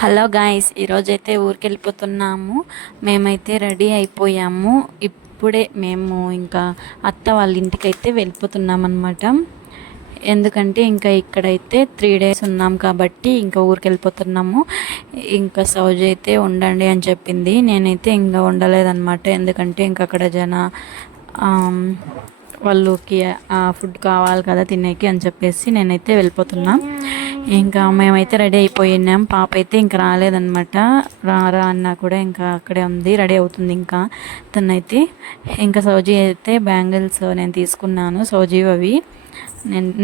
Hello guys, ఈరోజైతే ఊరికి వెళ్ళిపోతున్నాము. మేమైతే రెడీ అయిపోయాము. ఇప్పుడే మేము ఇంకా అత్త వాళ్ళ ఇంటికైతే వెళ్ళిపోతున్నాం అనమాట. ఎందుకంటే ఇంకా ఇక్కడైతే 3 days ఉన్నాం కాబట్టి ఇంకా ఊరికి వెళ్ళిపోతున్నాము. ఇంకా సౌజీ అయితే ఉండండి అని చెప్పింది. నేనైతే ఇంకా ఉండలేదన్నమాట. ఎందుకంటే ఇంకా అక్కడ వాళ్ళకి ఫుడ్ కావాలి కదా తినేకి అని చెప్పేసి నేనైతే వెళ్ళిపోతున్నా. ఇంకా మేమైతే రెడీ అయిపోయినాం. పాప అయితే ఇంకా రాలేదనమాట. రా అన్నా కూడా ఇంకా అక్కడే ఉంది, రెడీ అవుతుంది. ఇంకా తనైతే ఇంకా సౌజీ అయితే బ్యాంగిల్స్ నేను తీసుకున్నాను. సౌజీ అవి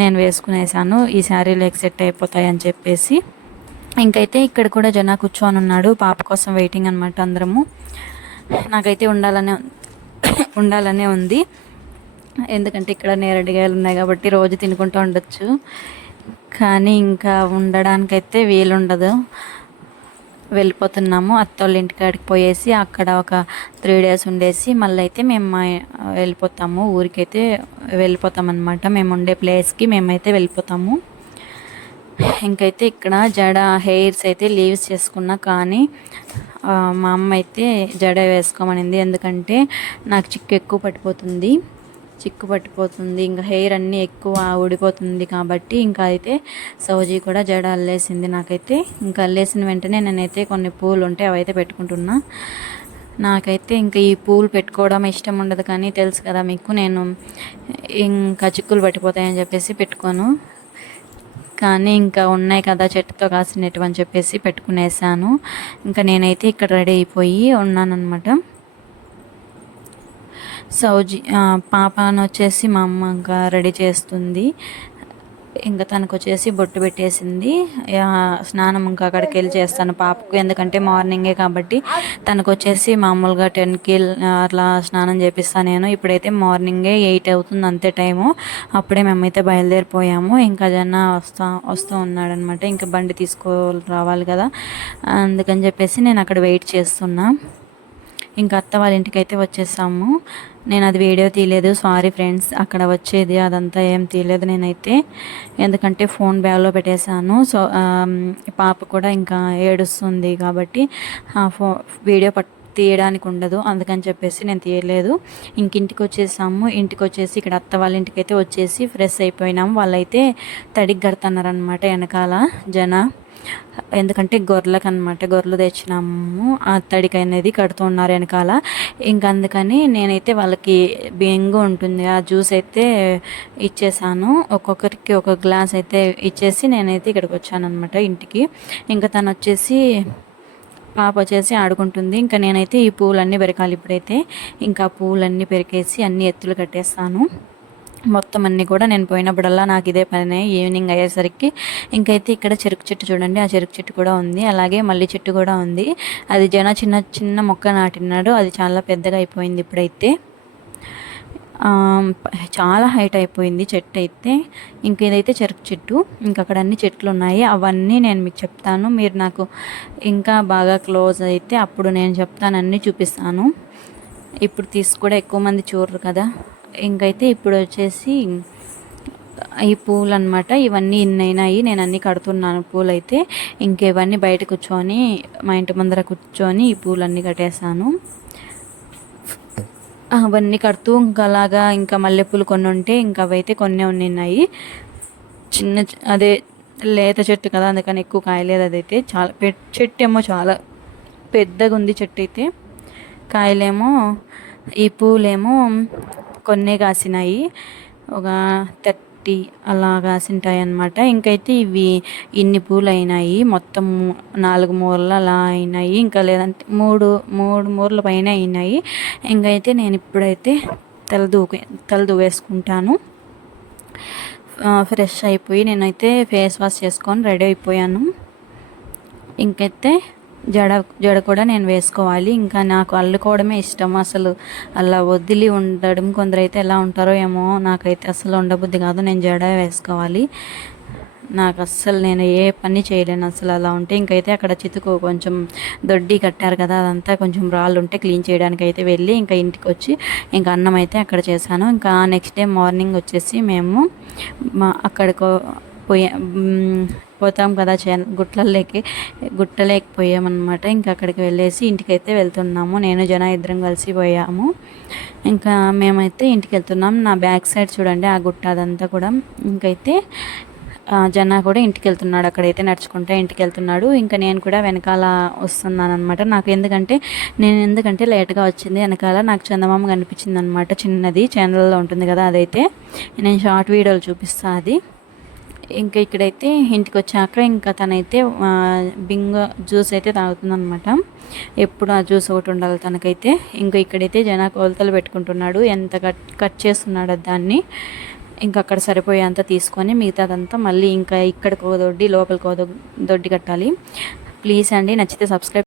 నేను వేసుకునేసాను. ఈ శారీలోకి సెట్ అయిపోతాయి అని చెప్పేసి. ఇంకైతే ఇక్కడ కూడా జన కూర్చొని ఉన్నాడు. పాప కోసం వెయిటింగ్ అనమాట అందరము. నాకైతే ఉండాలనే ఉంది. ఎందుకంటే ఇక్కడ నేరడిగాయలు ఉన్నాయి కాబట్టి రోజు తినుకుంటూ ఉండొచ్చు. కానీ ఇంకా ఉండడానికైతే వీలుండదు. వెళ్ళిపోతున్నాము. అత్తోళ్ళ ఇంటికాడికి పోయేసి అక్కడ ఒక 3 days ఉండేసి మళ్ళీ అయితే మేము వెళ్ళిపోతాము. ఊరికైతే వెళ్ళిపోతాం అనమాట. మేము ఉండే ప్లేస్కి మేమైతే వెళ్ళిపోతాము. ఇంకైతే ఇక్కడ హెయిర్స్ అయితే లీవ్స్ చేసుకున్నా, కానీ మా అమ్మ అయితే జడ వేసుకోమనింది. ఎందుకంటే నాకు చిక్కు పట్టిపోతుంది, ఇంకా హెయిర్ అన్నీ ఎక్కువ ఊడిపోతుంది కాబట్టి. ఇంకా అయితే సౌజీ కూడా జడ అల్లేసింది. నాకైతే ఇంకా అల్లేసిన వెంటనే నేనైతే కొన్ని పూలు ఉంటే అవైతే పెట్టుకుంటున్నా. నాకైతే ఇంకా ఈ పూలు పెట్టుకోవడం ఇష్టం ఉండదు, కానీ తెలుసు కదా మీకు, నేను ఇంకా చిక్కులు పట్టిపోతాయని చెప్పేసి పెట్టుకోను. కానీ ఇంకా ఉన్నాయి కదా చెట్టుతో కాసినట్టు అని చెప్పేసి పెట్టుకునేసాను. ఇంకా నేనైతే ఇక్కడ రెడీ అయిపోయి ఉన్నానన్నమాట. సౌజీ పాపను వచ్చేసి మా అమ్మ ఇంకా రెడీ చేస్తుంది. ఇంకా తనకు వచ్చేసి బొట్టు పెట్టేసింది. స్నానం ఇంకా అక్కడికి వెళ్ళి చేస్తాను పాపకు, ఎందుకంటే మార్నింగే కాబట్టి. తనకు వచ్చేసి మామూలుగా 10కి అట్లా స్నానం చేపిస్తాను నేను. ఇప్పుడైతే మార్నింగే 8 అవుతుంది అంతే టైము. అప్పుడే మేమైతే బయలుదేరిపోయాము. ఇంకా వస్తూ ఉన్నాడనమాట. ఇంకా బండి రావాలి కదా, అందుకని చెప్పేసి నేను అక్కడ వెయిట్ చేస్తున్నా. ఇంకా అత్త వాళ్ళ ఇంటికి అయితే వచ్చేసాము. నేను అది వీడియో తీయలేదు, సారీ ఫ్రెండ్స్. అక్కడ వచ్చేది అదంతా ఏం తీయలేదు నేనైతే, ఎందుకంటే ఫోన్ బ్యాగ్లో పెట్టేశాను. సో పాప కూడా ఇంకా ఏడుస్తుంది కాబట్టి వీడియో తీయడానికి ఉండదు, అందుకని చెప్పేసి నేను తీయలేదు. ఇంటికి వచ్చేసాము. ఇంటికి వచ్చేసి ఇక్కడ అత్త వాళ్ళ ఇంటికి అయితే వచ్చేసి ఫ్రెష్ అయిపోయినాము. వాళ్ళైతే తడికి కడతారనమాట వెనకాల జన. ఎందుకంటే గొర్రెలు తెచ్చినాము, ఆ తడికి అనేది కడుతున్నారు వెనకాల. ఇంకా అందుకని నేనైతే వాళ్ళకి బెంగు ఉంటుంది, ఆ జ్యూస్ అయితే ఇచ్చేసాను. ఒక్కొక్కరికి ఒక గ్లాస్ అయితే ఇచ్చేసి నేనైతే ఇక్కడికి వచ్చాను అనమాట ఇంటికి. ఇంకా పాప వచ్చేసి ఆడుకుంటుంది. ఇంకా నేనైతే ఈ పూలన్నీ పెరకాలి ఇప్పుడైతే. ఇంకా పూలన్నీ పెరికేసి అన్ని ఎత్తులు కట్టేస్తాను. మొత్తం అన్నీ కూడా నేను పోయినప్పుడల్లా నాకు ఇదే పని. ఈవినింగ్ అయ్యేసరికి ఇంకైతే ఇక్కడ చెరుకు చెట్టు చూడండి, ఆ చెరుకు చెట్టు కూడా ఉంది. అలాగే మల్లి చెట్టు కూడా ఉంది. అది చిన్న చిన్న మొక్క నాటినాడు, అది చాలా పెద్దగా అయిపోయింది. ఇప్పుడైతే చాలా హైట్ అయిపోయింది చెట్టు అయితే. ఇంక ఇదైతే చెరుకు చెట్టు. ఇంక అక్కడ అన్ని చెట్లు ఉన్నాయి, అవన్నీ నేను మీకు చెప్తాను. మీరు నాకు ఇంకా బాగా క్లోజ్ అయితే అప్పుడు నేను చెప్తాను, అన్నీ చూపిస్తాను. ఇప్పుడు కూడా ఎక్కువ మంది చూడరు కదా. ఇంకైతే ఇప్పుడు వచ్చేసి ఈ పూలు అనమాట, ఇవన్నీ ఇన్నైనాయి. నేను అన్నీ కడుతున్నాను పూలైతే. ఇంకేవన్నీ బయట కూర్చొని మా ఇంటి ముందర కూర్చొని ఈ పూలన్నీ కట్టేసాను. అవన్నీ కడుతూ ఇంకా అలాగా ఇంకా మల్లెపూలు కొన్ని ఉంటే ఇంకా అవైతే కొన్ని ఉన్నాయి. అదే లేత చెట్టు కదా, అందుకని ఎక్కువ కాయలేదు. అదైతే చాలా చెట్టు ఏమో చాలా పెద్దగా ఉంది చెట్టు అయితే. కాయలేమో, ఈ పూలేమో కొన్ని కాసినాయి, ఒక 30 అలా కాసింటాయి అన్నమాట. ఇంకైతే ఇవి ఇన్ని పూలు అయినాయి, మొత్తం 4 మూరలు అలా అయినాయి, ఇంకా లేదంటే మూడు మూరల పైన అయినాయి. ఇంకైతే నేను ఇప్పుడైతే తల వేసుకుంటాను. ఫ్రెష్ అయిపోయి నేనైతే ఫేస్ వాష్ చేసుకొని రెడీ అయిపోయాను. ఇంకైతే జడ కూడా నేను వేసుకోవాలి. ఇంకా నాకు అల్లుకోవడమే ఇష్టం. అసలు అలా వదిలి ఉండడం, కొందరైతే ఎలా ఉంటారో ఏమో, నాకైతే అసలు ఉండబుద్ధి కాదు. నేను జడ వేసుకోవాలి. నాకు అస్సలు నేను ఏ పని చేయలేను అసలు అలా ఉంటే. ఇంకైతే అక్కడ చితుకు కొంచెం దొడ్డి కట్టారు కదా, అదంతా కొంచెం రాళ్ళు ఉంటే క్లీన్ చేయడానికి అయితే వెళ్ళి ఇంకా ఇంటికి వచ్చి ఇంకా అన్నం అయితే అక్కడ చేశాను. ఇంకా నెక్స్ట్ డే మార్నింగ్ వచ్చేసి మేము అక్కడికి వెళ్ళిపోతాం కదా గుట్టలలోకి, గుట్టలేకపోయామన్నమాట. ఇంకా అక్కడికి వెళ్ళేసి ఇంటికైతే వెళ్తున్నాము. నేను జన ఇద్దరం కలిసి పోయాము. ఇంకా మేమైతే ఇంటికి వెళ్తున్నాం. నా బ్యాక్ సైడ్ చూడండి ఆ గుట్ట అదంతా కూడా. ఇంకైతే జన కూడా ఇంటికి వెళ్తున్నాడు. అక్కడైతే నడుచుకుంటా ఇంటికి వెళ్తున్నాడు. ఇంకా నేను కూడా వెనకాల వస్తున్నాను అనమాట. నాకు ఎందుకంటే లేట్గా వచ్చింది వెనకాల నాకు చందమామ కనిపించింది అనమాట. చిన్నది ఛానల్లో ఉంటుంది కదా, అదైతే నేను షార్ట్ వీడియోలు చూపిస్తాను అది. ఇంకా ఇక్కడైతే ఇంటికి వచ్చాక ఇంకా తనైతే బింగో జ్యూస్ అయితే తాగుతుందనమాట. ఎప్పుడు ఆ జ్యూస్ ఒకటి ఉండాలి తనకైతే. ఇంకా ఇక్కడైతే జన కొలతలు పెట్టుకుంటున్నాడు, ఎంత కట్ చేస్తున్నాడు దాన్ని. ఇంకా అక్కడ సరిపోయేంత తీసుకొని మిగతాదంతా మళ్ళీ ఇంకా ఇక్కడికి ఒక దొడ్డి లోపలికి ఒక దొడ్డి కట్టాలి. ప్లీజ్ అండి, నచ్చితే సబ్స్క్రైబ్